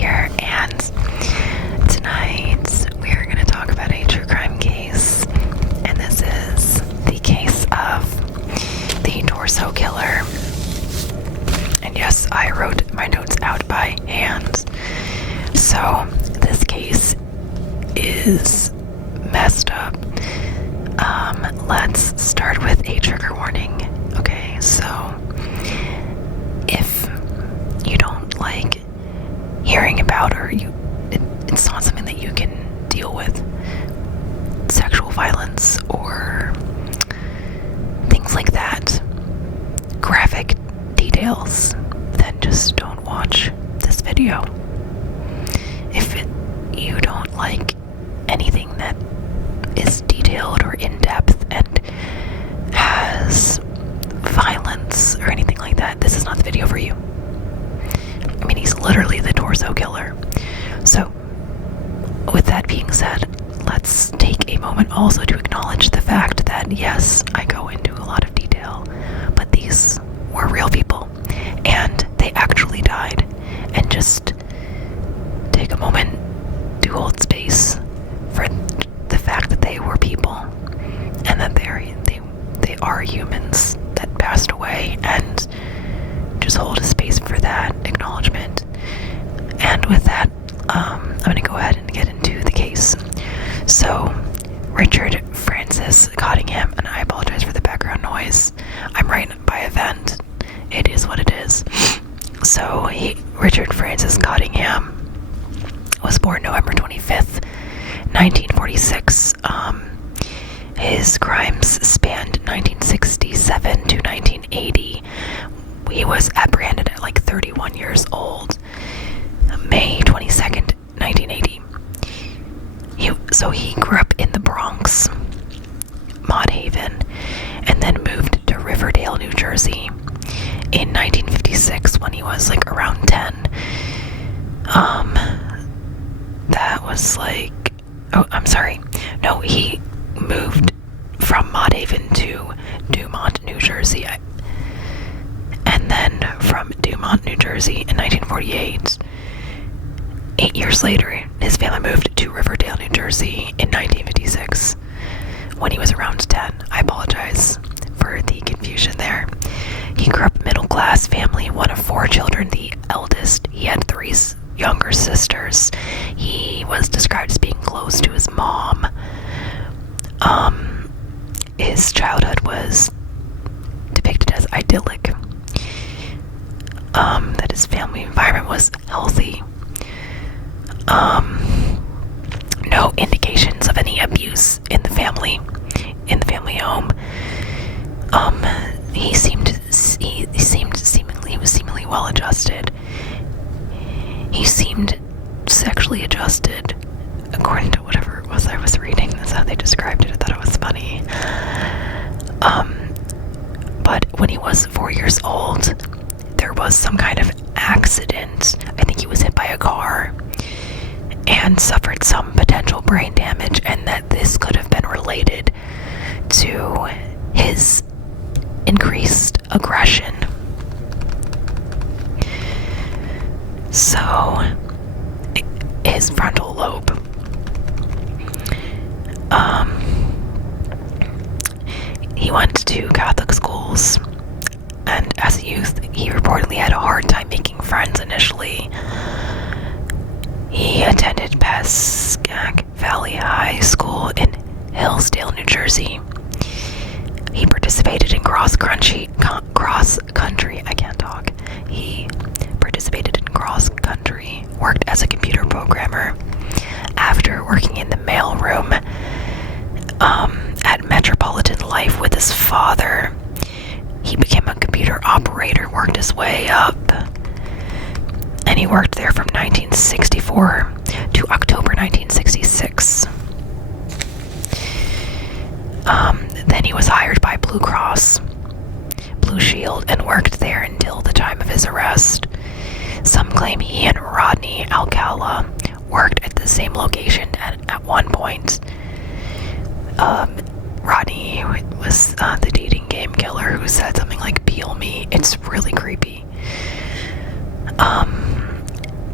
here, and tonight we're going to talk about a true crime case, and this is the case of the torso killer. And yes, I wrote my notes out by hand. So this case is messed up. Let's start with a trigger warning. Okay, so if you don't like hearing about, or it's not something that you can deal with, sexual violence or things like that, graphic details, then just don't watch this video. If you don't like anything that is detailed or in-depth and has violence or anything like that, this is not the video for you. I mean, he's literally the torso killer. So, with that being said, let's take a moment also to acknowledge the fact that, yes, I go into a lot of detail, but these were real people, and they actually died. And just take a moment to hold space for the fact that they were people, and that they are humans that passed away, and just hold a space for that acknowledgement. And with that, I'm going to go ahead and get into the case. So, Richard Francis Cottingham, and I apologize for the background noise. I'm right by a vent. It is what it is. So, Richard Francis Cottingham was born November 25th, 1946. His crimes spanned 1967 to 1980. He was apprehended at like 31 years old, May 22nd, 1980. He grew up in the Bronx, Mott Haven, and then moved to Riverdale, New Jersey in 1956 when he was like around 10. That was like, he moved from Mott Haven to Dumont, New Jersey. And then from Dumont, New Jersey in 1948, 8 years later, his family moved to Riverdale, New Jersey in 1956 when he was around 10. I apologize for the confusion there. He grew up middle-class family, one of 4 children, the eldest. He had 3 younger sisters. He was described as being close to his mom. His childhood was depicted as idyllic. That his family environment was healthy. No indications of any abuse in the family home. He was seemingly well adjusted. He seemed sexually adjusted, according to whatever it was I was reading. That's how they described it. I thought it was funny. But when he was 4 years old, there was some kind of accident. I think he was hit by a car and suffered some potential brain damage, and that this could have been related to his increased aggression. So, his frontal lobe. He went to Catholic schools, and as a youth, he reportedly had a hard time making friends initially. He attended Pascack Valley High School in Hillsdale, New Jersey. He participated in cross country. He participated in cross country, worked as a computer programmer. After working in the mailroom at Metropolitan Life with his father, he became a computer operator, worked his way up, and he worked there from 1964 to October 1966. Then he was hired by Blue Cross Blue Shield and worked there until the time of his arrest. Some claim he and Rodney Alcala worked at the same location at one point. Rodney was the dating game killer who said something like, "Peel me." It's really creepy.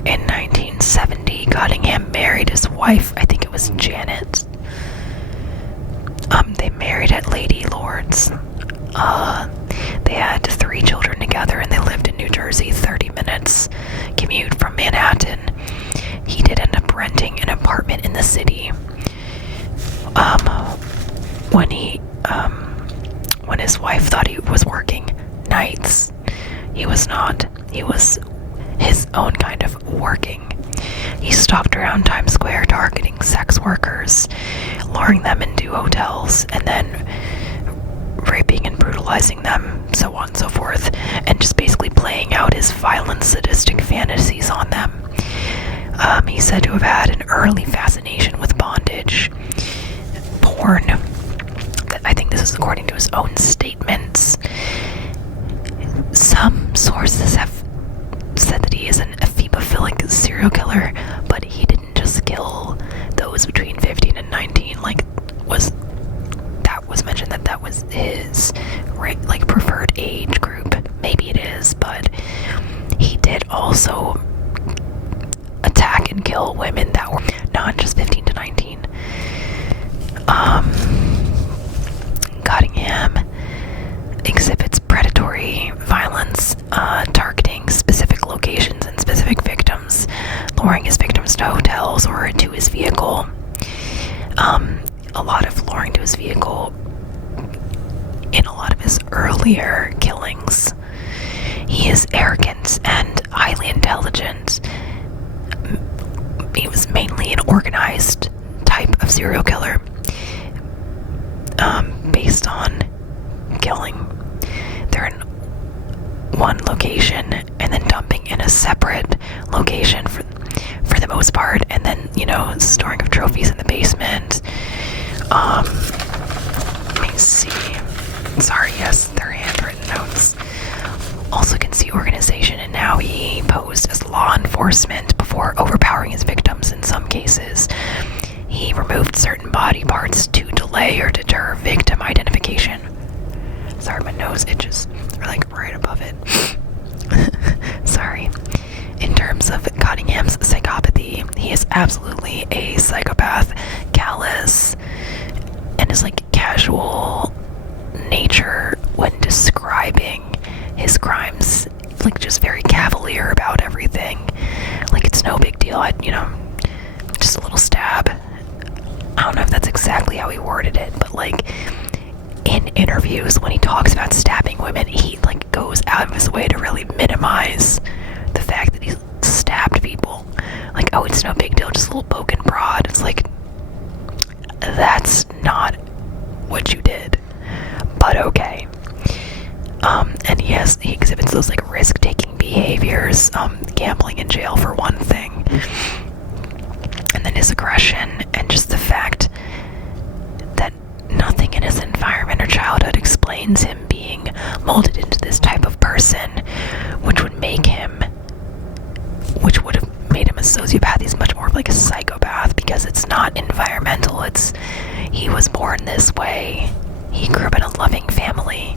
in 1970, Cottingham married his wife, I think it was Janet. They married at Lady Lord's. They had 3 children together, and they lived in New Jersey, 30 minutes commute from Manhattan. He did end up renting an apartment in the city. When his wife thought he was working nights, he was not. He was his own kind of working. He stalked around Times Square targeting sex workers, luring them into hotels, and then raping and brutalizing them, so on and so forth, and just basically playing out his violent, sadistic fantasies on them. He's said to have had an early fascination with bondage, porn. I think this is according to his own statements. Some sources have said that he is an ephebophilic serial killer, but he didn't just kill those between 15 and 19. That was mentioned that was his preferred age group. Maybe it is, but he did also attack and kill women that were not just 15 to 19. Cottingham exhibits predatory violence, targeting specific locations and specific victims, luring his victims to hotels or to his vehicle. A lot of luring to his vehicle in a lot of his earlier killings. He is arrogant and highly intelligent. He was mainly an organized type of serial killer, based on killing there in one location and then dumping in a separate location for the most part, and then storing of trophies in the basement. Let me see. Sorry, yes, they're handwritten notes. Also can see organization and how he posed as law enforcement before overpowering his victims in some cases. He removed certain body parts to delay or deter victim identification. Sorry, my nose itches. Or right above it. Sorry. In terms of Cottingham's psychopathy, he is absolutely a psychopath, callous, and his casual nature when describing his crimes, just very cavalier about everything. It's no big deal. Just a little stab. I don't know if that's exactly how he worded it, but in interviews when he talks about stabbing women, he goes out of his way to really minimize the fact that he's stabbed people. Oh, it's no big deal, just a little poke and prod. It's that's not what you did, but okay. And yes, he exhibits those risk-taking behaviors, gambling in jail for one thing, and then his aggression, and just the fact that nothing in his environment or childhood explains him being molded into this type of person, which would have made him a sociopath. He's much more of a psychopath, because it's not environmental. He was born this way. He grew up in a loving family.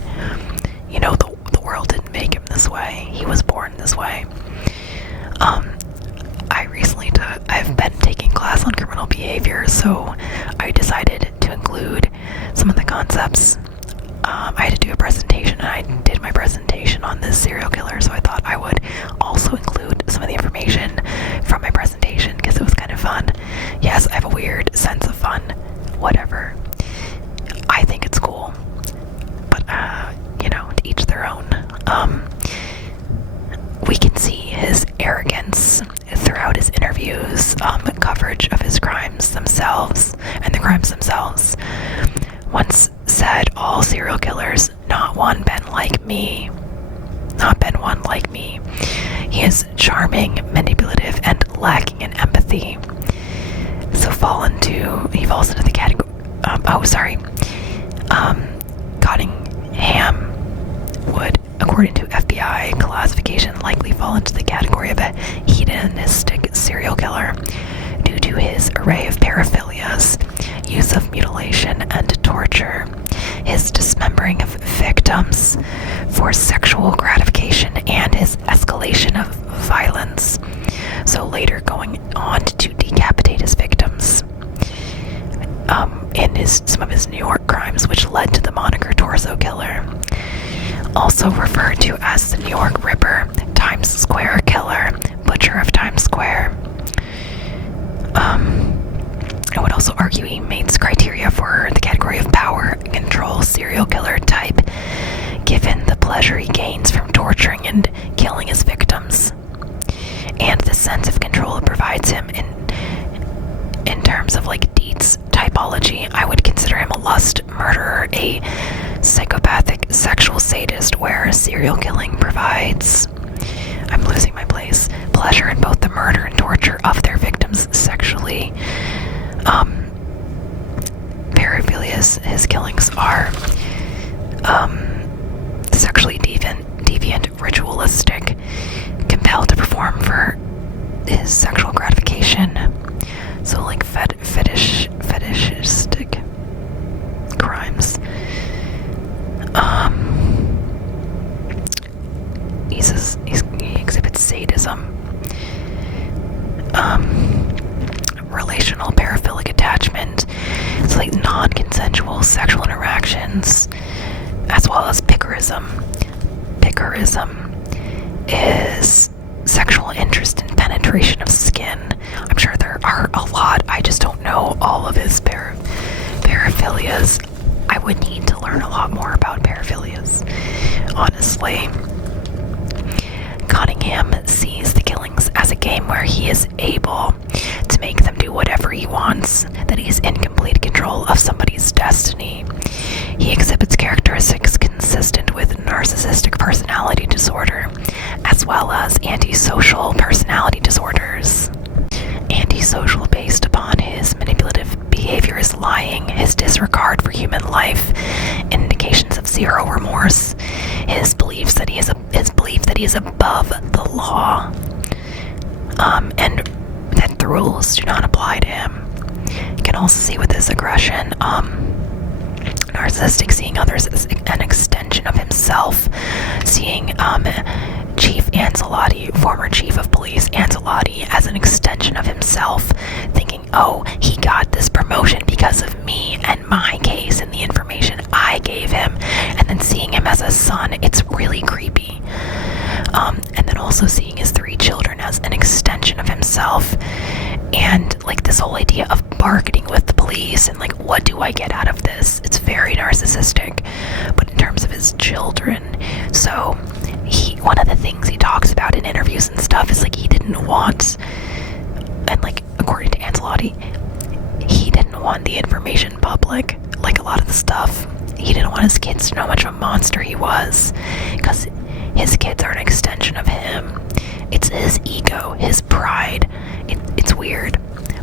The world didn't make him this way. He was born this way. I've been taking class on criminal behavior, so I decided to include some of the concepts. I had to do a presentation, and I did my presentation on this serial killer, so I thought I would also include some of the information from my presentation, because it was kind of fun. Yes, I have a weird sense of fun. Whatever. I think it's cool. But, to each their own. We can see his arrogance throughout his interviews, coverage of his crimes themselves, and the crimes themselves. Once said, all serial killers, not one been like me. Not been one like me. He is charming, manipulative, and lacking in empathy. So he falls into the category, Cottingham would, according to FBI classification, likely fall into the category of a hedonistic serial killer due to his array of paraphilias, use of mutilation and torture, his dismembering of victims for sexual gratification, and his escalation of violence. So also later going on to decapitate his victims in some of his New York crimes, which led to the moniker Torso Killer. Also referred to as the New York Ripper, Times Square Killer, Butcher of Times Square. I would also argue he meets criteria for the category of power and control serial killer type, given the pleasure he gains from torturing and killing his victims, and the sense of control it provides him in terms of like Dietz typology. I would consider him a lust murderer, a psychopathic sexual sadist, where serial killing provides, I'm losing my place, pleasure in both the murder and torture of their victims sexually. Paraphilias, his killings are sexually deviant, ritualistic, compelled to perform for his sexual gratification. So like fetishistic crimes. He exhibits sadism. Relational paraphilic attachment. It's like non-consensual sexual interactions, as well as picarism. Picarism is sexual interest in penetration of skin. I'm sure there are a lot. I just don't know all of his paraphilias. I would need to learn a lot more about paraphilias, honestly. Cottingham sees the killings as a game where he is able to make them do whatever he wants, that he's in complete control of somebody's destiny. He exhibits characteristics consistent with narcissistic personality disorder, as well as antisocial personality disorders. Antisocial based upon his manipulative behavior is lying, his disregard for human life, indications of zero remorse, his belief that he is above the law, and that the rules do not apply to him. You can also see with his aggression, narcissistic seeing others as an extension of himself, seeing Chief Ancelotti, former chief of police Ancelotti, as an extension of himself, thinking, oh, he got this promotion because of me and my case and the information I gave him, and then seeing him as a son. It's really creepy. And then also seeing his 3 children as an extension of himself, and like this whole idea of bargaining with the police and like, what do I get out of this? It's very narcissistic. But in terms of his children, so one of the things he talks about in interviews and stuff is like he didn't want, and like according to Ancelotti, he didn't want the information public. Like a lot of the stuff, he didn't want his kids to know how much of a monster he was, because his kids are an extension of him. It's his ego, his pride. It's weird,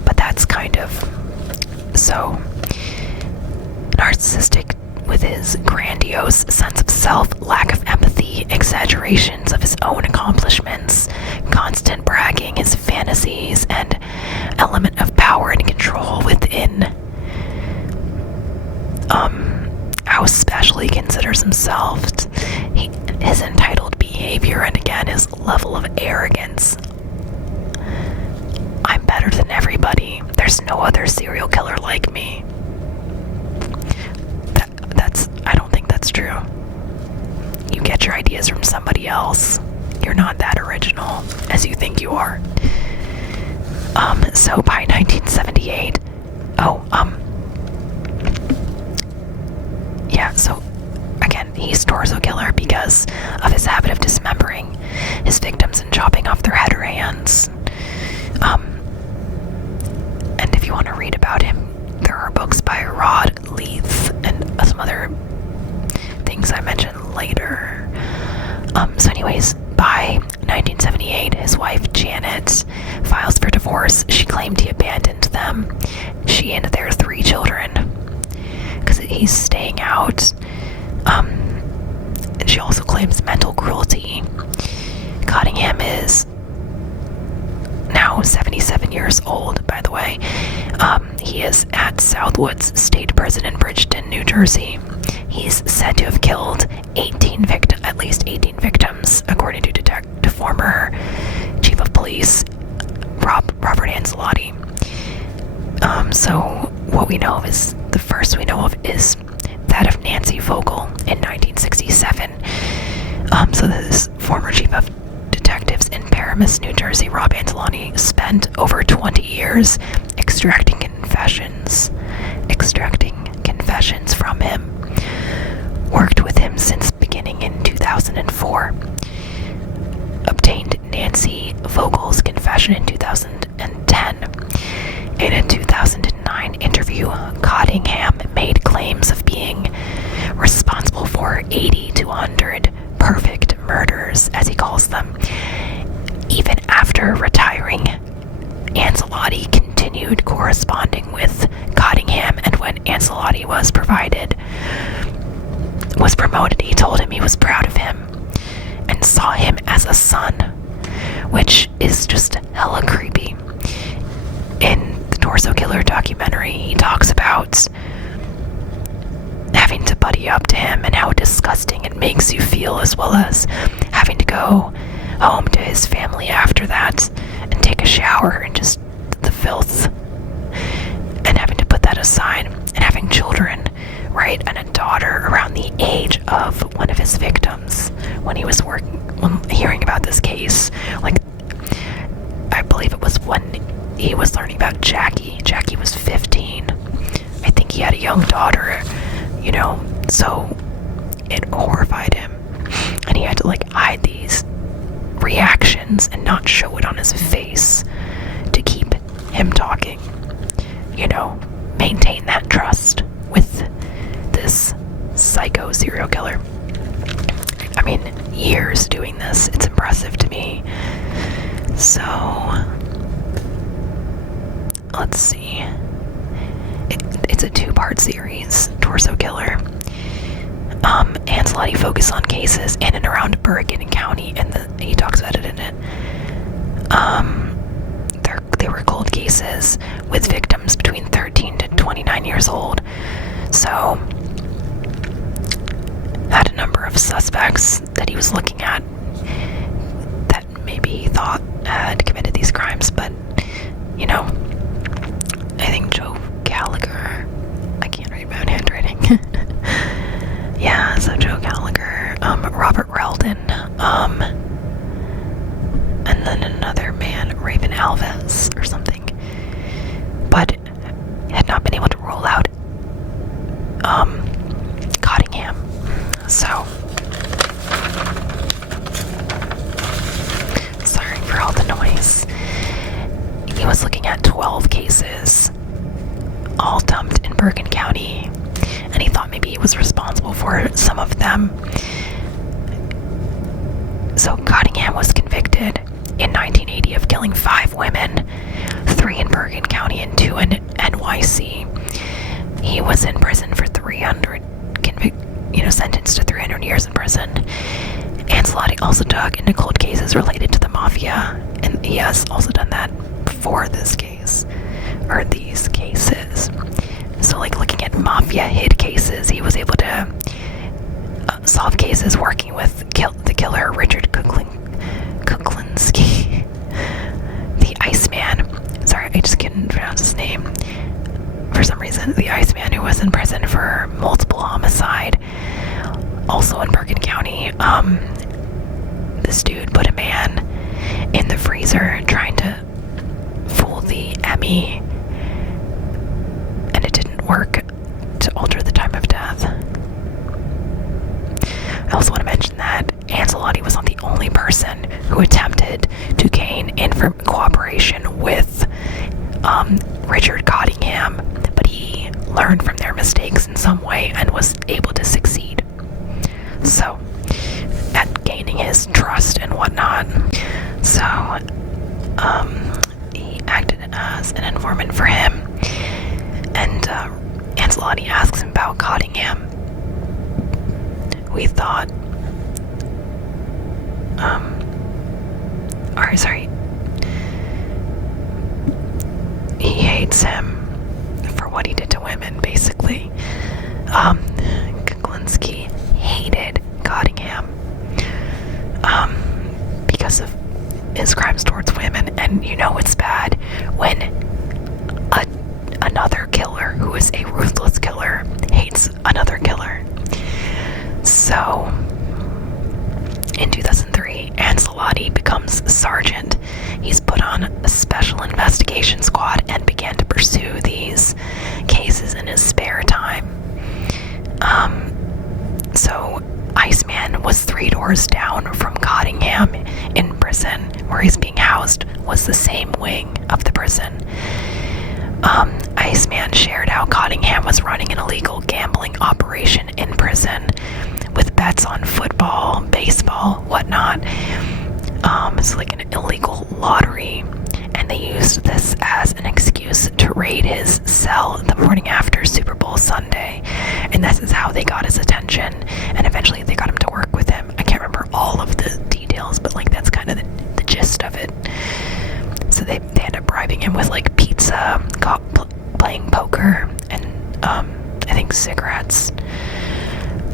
but that's kind of so narcissistic with his grandiose sense of self, lack of empathy, exaggerations of his own accomplishments, constant bragging, his fantasies, and element of power and control within how special he considers himself, his entitled behavior, and again his level of arrogance. I'm better than everybody. There's no other serial killer like me. I don't think that's true. You get your ideas from somebody else. You're not that original as you think you are. So by 1978, so again, he's torso killer because of his habit of dismembering his victims and chopping off their head or hands. And if you want to read about him, there are books by Rod Leith and some other things I mentioned later. So anyways, by 1978, his wife Janet files for divorce. She claimed he abandoned them, she and their 3 children, because he's staying out. And she also claims mental cruelty. Cottingham is now 77 years old, by the way. He is at Southwoods State Prison in Bridgeton, New Jersey. He's said to have killed at least 18 victims, according to former chief of police So what we know of is, the first we know of is that of Nancy Vogel in 1967. So this former chief of detectives in Paramus, New Jersey, Rob Anzalone, spent over 20 years extracting confessions from him. Worked with him since beginning in 2004. Obtained Nancy Vogel's confession in 2010. In a 2009 interview, Cottingham made claims of being responsible for 80 to 100 perfect murders, as he calls them. Even after retiring, Anzalone continued corresponding with Cottingham, and when Anzalone was promoted, he told him he was proud of him and saw him as a son, which is just hella creepy. In the Torso Killer documentary, he talks about having to buddy up to him and how disgusting it makes you feel, as well as having to go home to his family after that and take a shower and just the filth, and having to put that aside, and having children, right, and a daughter around the age of one of his victims when hearing about this case. Like, I believe it was when he was learning about Jackie. Jackie was 15. I think he had a young daughter, so it horrified him, and he had to hide these reactions and not show it on his face to keep him talking, maintain that trust with this psycho serial killer. I mean, years doing this, it's impressive to me. So let's see, it's a 2-part series, Torso Killer. Anzalone focused on cases in and around Bergen County, and he talks about it in it. They were cold cases with victims between 13 to 29 years old. So, had a number of suspects that he was looking at that maybe he thought had committed these crimes, but, I think Joe Gallagher, I can't read my own handwriting. Yeah, so Joe Gallagher, Robert Reldon, and then another man, Raven Alves or something, but had not been able to rule out Cottingham. So, sorry for all the noise. He was looking at 12 cases, all dumped in Bergen County, and he thought maybe he was responsible for some of them. So Cottingham was convicted in 1980 of killing 5 women, 3 in Bergen County and 2 in NYC. He was in prison for sentenced to 300 years in prison. Anzalone also dug into cold cases related to the mafia, and he has also done that for this case, or these cases. So, looking at mafia hit cases, he was able to solve cases working with the killer Richard Kuklinski, the Iceman. Sorry, I just couldn't pronounce his name for some reason. The Iceman, who was in prison for multiple homicide, also in Bergen County. This dude put a man in the freezer trying to fool the Emmy, and it didn't work to alter the time of death. I also want to mention that Anzalone was not the only person who attempted to gain cooperation with Richard Cottingham, but he learned from their mistakes in some way and was able to succeed. So, at gaining his trust and whatnot. So, he acted as an informant for him, and Anzalone asks him about Cottingham. We thought, he hates him for what he did to women, basically. Kuklinski hated Cottingham because of his crimes towards women, and it's bad when another is a ruthless killer hates another killer. So, in 2003, Ancelotti becomes a sergeant. He's put on a special investigation squad and began to pursue these cases in his spare time. So Iceman was 3 doors down from Cottingham in prison, where he's being housed was the same wing of the prison. Iceman shared how Cottingham was running an illegal gambling operation in prison with bets on football, baseball, whatnot. It's like an illegal lottery, and they used this as an excuse to raid his cell the morning after Super Bowl Sunday, and this is how they got his attention, and eventually they got him to work with him. I can't remember all of the details, but like that's kind of the gist of it. So they end up bribing him with like pizza, playing poker, and I think cigarettes.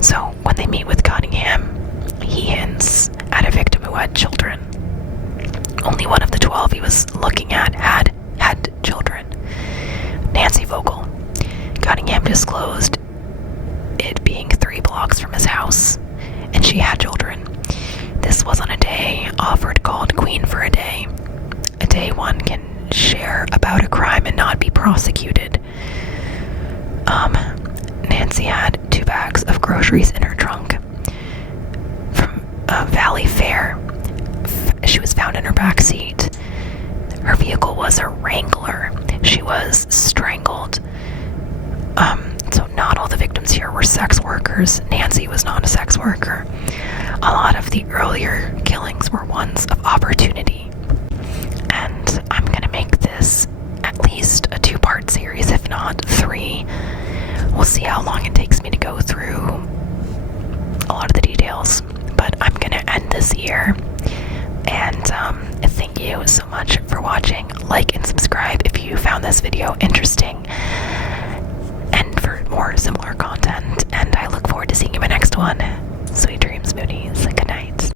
So when they meet with Cottingham, he hints at a victim who had children. Only one of the 12 he was looking at had children. Nancy Vogel. Cottingham disclosed it being 3 blocks from his house, and she had children. This was on a day offered called Queen for a Day. A day one can share about a crime and not be prosecuted. Nancy had 2 bags of groceries in her trunk from Valley Fair. She was found in her back seat. Her vehicle was a Wrangler. She was strangled. So not all the victims here were sex workers. Nancy was not a sex worker. A lot of the earlier killings were ones of opportunity. And I'm gonna make this at least a 2-part series, if not 3. We'll see how long it takes me to go through a lot of the details. But I'm gonna end this here. And thank you so much for watching. Like and subscribe if you found this video interesting, and for more similar content. And I look forward to seeing you in my next one. Sweet dreams, Moonies. Good night.